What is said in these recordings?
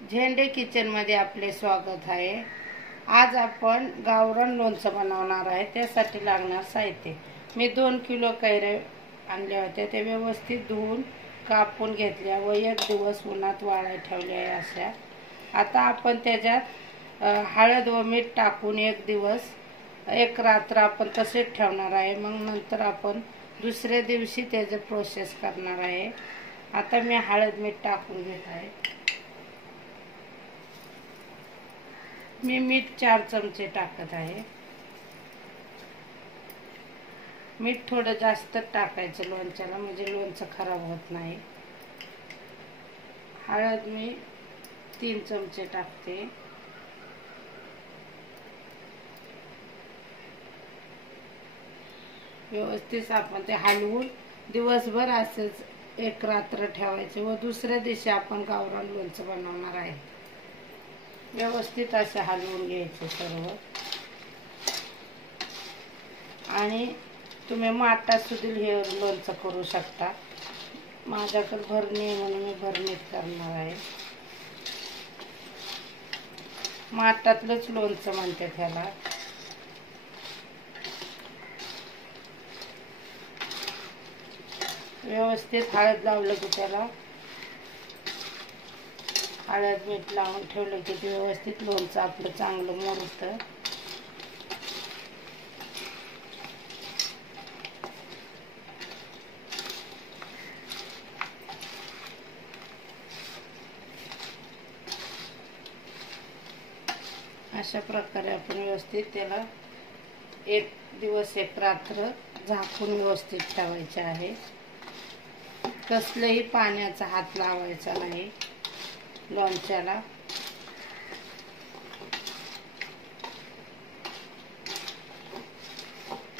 झेंडे किचन मध्ये आपले स्वागत आहे। आज आपण गावरान लोणचं बनवणार आहे। त्यासाठी लागणार साहित्य मी 2 किलो कैरे आणले होते। ते व्यवस्थित धुवून कापून घेतल्या व 1 दिवस उन्हात वाळायला ठेवले आहे अशा। आता आपण त्याच्यात हळद व मीठ टाकून 1 दिवस 1 रात्र आपण तसेच ठेवणार आहे। मग नंतर आपण दुसऱ्या दिवशी त्याचे प्रोसेस करणार आहे। आता मी हळद मीठ टाकून घेत आहे। मी मीठ 4 चमचे टाकत आहे। मीठ थोडं जास्त टाकायचं लोणच्याला, म्हणजे लोणचं खराब होत नाही। हळद मी 3 चमचे टाकते। व्यवस्थित आपण ते हलवून दिवसभर असेच 1 रात्र ठेवायचे व दुसऱ्या दिवशी आपण गावरान लोणचं बनवणार आहे। व्यवस्थित असे हलवून घ्यायचे सर्व। आणि तुम्ही माठात सुद्धा हे लोणचं करू शकता। माझ्याकडे भरणी आहे म्हणून मी भरणीत करणार आहे। माठातलंच लोणचं म्हणते त्याला। व्यवस्थित हळद लावलं की त्याला हळद मीठ लावून ठेवलं की व्यवस्थित लोणचं आपलं चांगलं मुरतं। अशा प्रकारे आपण व्यवस्थित त्याला 1 दिवस 1 रात्र झाकून व्यवस्थित ठेवायचे आहे। कसलेही पाण्याचा हात लावायचा नाही लोणच्याला।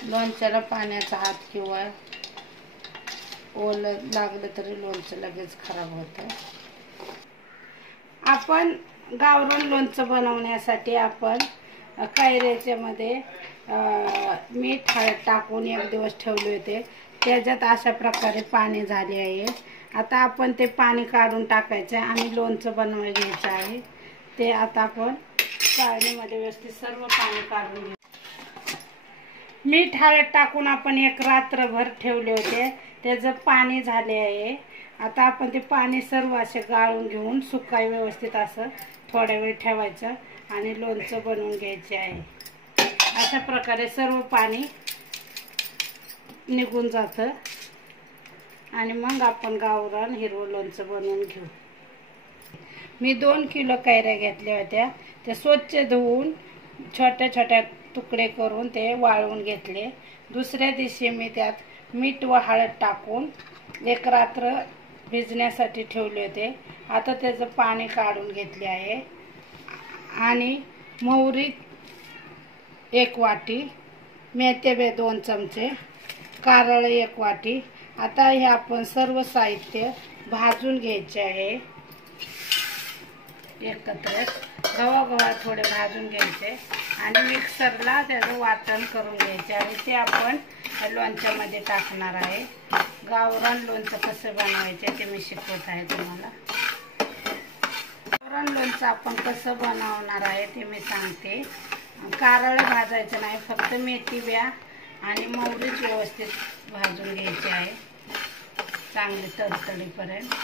लोणच्याला पाण्याचा हात किंवा ओलं लागलं तरी लोणचं लगेच खराब होतं। आपण गावरान लोणचं बनवण्यासाठी आपण कैऱ्याच्या मध्ये मीठ हळद टाकून 1 दिवस ठेवले होते। त्याच्यात अशा प्रकारे पाणी झाले आहे। आता आपण ते पाणी काढून टाकायचं आणि लोणचं बनवायला घ्यायचं आहे। ते आता आपण चाळणीमध्ये व्यवस्थित सर्व पाणी काढून घेऊ। मीठ हळद टाकून आपण 1 रात्रभर ठेवले होते, त्याचं पाणी झाले आहे। आता आपण ते पाणी सर्व असे गाळून घेऊन सुकाय व्यवस्थित असं थोड्या वेळ ठेवायचं आणि लोणचं बनवून घ्यायचे आहे। अशा प्रकारे सर्व पाणी निघून जातं आणि मग आपण गावरान हिरवं लोणचं बनवून घेऊ। मी 2 किलो कैऱ्या घेतल्या होत्या। त्या स्वच्छ धुवून छोटे छोटे तुकडे करून ते वाळवून घेतले। दुसऱ्या दिवशी मी त्यात मीठ व हळद टाकून 1 रात्र भिजण्यासाठी ठेवले होते। आता त्याचं पाणी काढून घेतले आहे। आणि मोहरी 1 वाटी, मेथी 2 चमचे, कारळे 1 वाटी। आता हे आपण सर्व साहित्य भाजून घ्यायचे आहे एकत्र। गव्हा थोडे भाजून घ्यायचे आणि मिक्सरला त्याचं वाटण करून घ्यायचे आणि ते आपण लोणच्यामध्ये टाकणार आहे। गावरान लोणचं कसं बनवायचे ते मी शिकवत आहे तुम्हाला। गावरान लोणचं आपण कसं बनवणार आहे ते मी सांगते। कारळे भाजायचं नाही, फक्त मेथी ब्या आणि मोहरीच व्यवस्थित भाजून घ्यायची आहे चांगली तडतडीपर्यंत।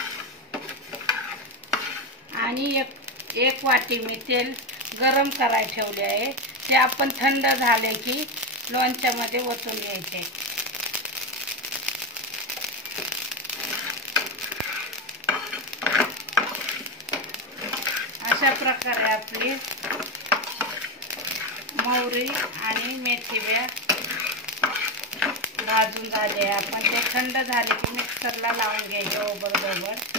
आणि एक वाटी मी तेल गरम करायला ठेवले आहे। ते आपण थंड झाले की लोणच्यामध्ये ओतून घ्यायचे। अशा प्रकारे आपली मोहरी आणि मेथी ब्या भाजून झाले। आपण ते थंड झाले की मिक्सरला लावून घ्यायचे ओबडधोबड।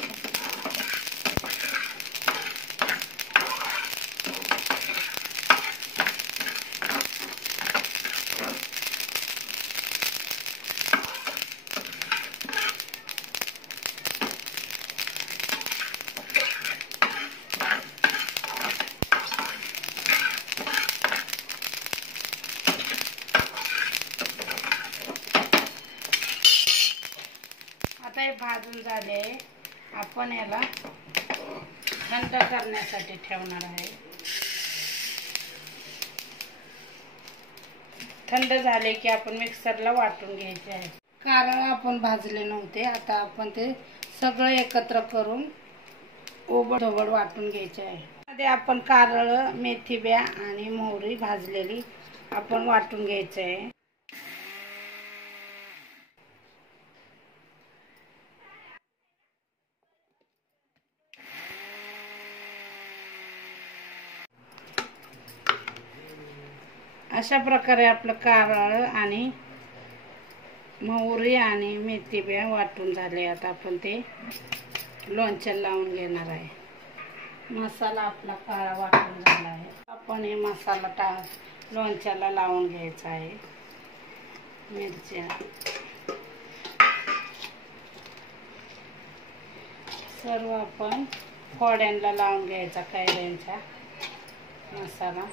आता हे भाजून झाले। आपण याला थंड करण्यासाठी ठेवणार आहे. थंड झाले की आपण मिक्सरला वाटून घ्यायचे आहे. कारळे आपण भाजले नव्हते, आता आपण ते सगळं एकत्र करून ओबड वाटून घ्यायचे आहे. मध्ये आपण कारळं, मेथी बिया आणि मोहरी भाजलेली आपण वाटून घ्यायचे आहे. अशा प्रकारे आपलं कारळं आणि मोहरी आणि मेथी बिया वाटून झाले. आता आपण ते लोणच्याला लावून घेणार आहे. मसाला आपला काळा वाटून झाला आहे. आपण हे मसाला लोणच्याला लावून घ्यायचा आहे. मिरच्या सर्व आपण फोड्यांना लावून घ्यायचा. कैऱ्यांचा मसाला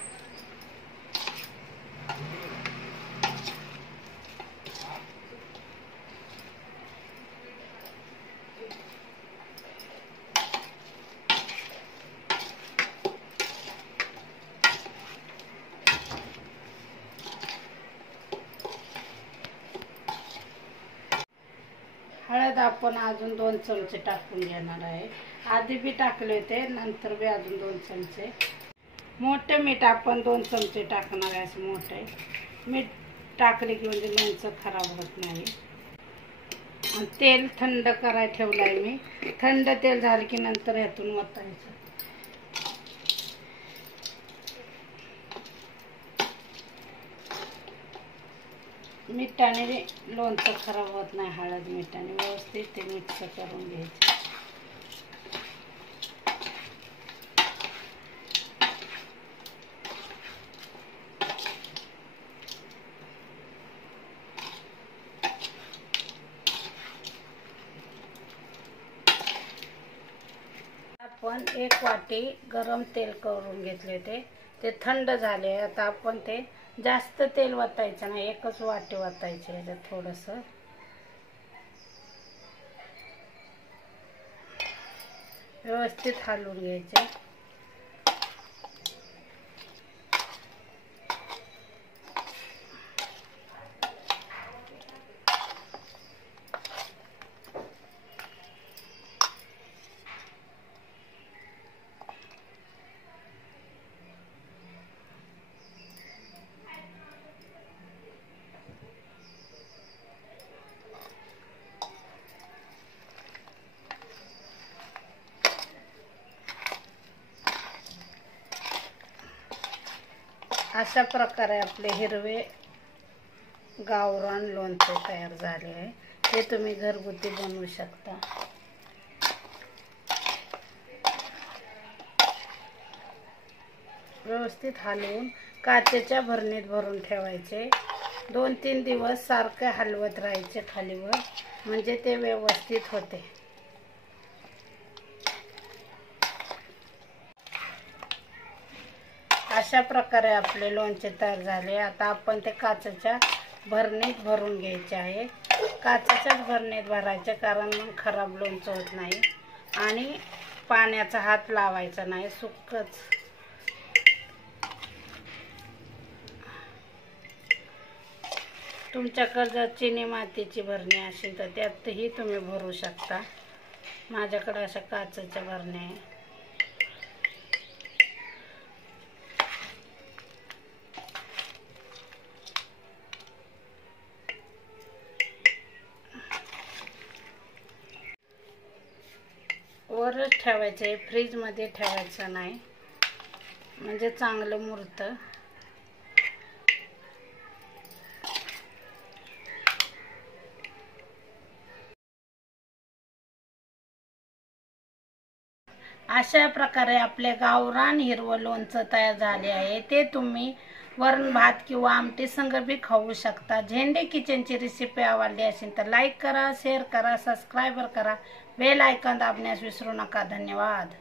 हळद आपण अजून 2 चमचे टाकून घेणार आहे. आधी बी टाकले होते, नंतर बी अजून 2 चमचे. मोठे मीठ आपण 2 चमचे टाकणार आहे. असं मोठे मीठ टाकले की म्हणजे लोणचं खराब होत नाही. आणि तेल थंड करायला ठेवलं आहे मी. थंड तेल झालं की नंतर ह्यातून ओतायचं. मिठाने लोणचं खराब होत नाही. हळद मिठाने व्यवस्थित ते मिक्स करून घ्यायचं. आपण 1 वाटी गरम तेल करून घेतले होते, ते थंड झाले. आता आपण ते जास्त तेल वतायचं नाही, 1च वाटी वतायचे. याच्यात थोडंसं व्यवस्थित हलवून घ्यायचे. अशा प्रकारे आपले हिरवे गावरान लोणचे तयार झाले आहे. हे तुम्ही घरगुती बनवू शकता. व्यवस्थित हलवून काचेच्या भरणीत भरून ठेवायचे. 2-3 दिवस सारखे हलवत राहायचे खालीवर, म्हणजे ते व्यवस्थित होते. अशा प्रकारे आपले लोणचे तयार झाले. आता आपण ते काचेच्या भरणीत भरून घ्यायचे आहे. काचेच्याच भरणीत भरायचे, कारण मग खराब लोणचं होत नाही. आणि पाण्याचा हात लावायचा नाही, सुक्कच. तुमच्याकडे जर चिनी मातीची भरणी असेल तर त्यातही तुम्ही भरू शकता. माझ्याकडे अशा काचेच्या भरण्या आहे. वरच ठेवायचे, फ्रीजमध्ये ठेवायचं नाही, म्हणजे चांगलं मुरतं. अशा प्रकारे आपले गावरान हिरवं लोणचं तयार झाले आहे. ते तुम्ही वरण भात किंवा आमटी संग बी खाऊ शकता. झेंडे किचनची रेसिपी आवडली असेल तर लाईक करा, शेअर करा, सबस्क्राईब करा, बेल आयकॉन दाबण्यास विसरू नका. धन्यवाद.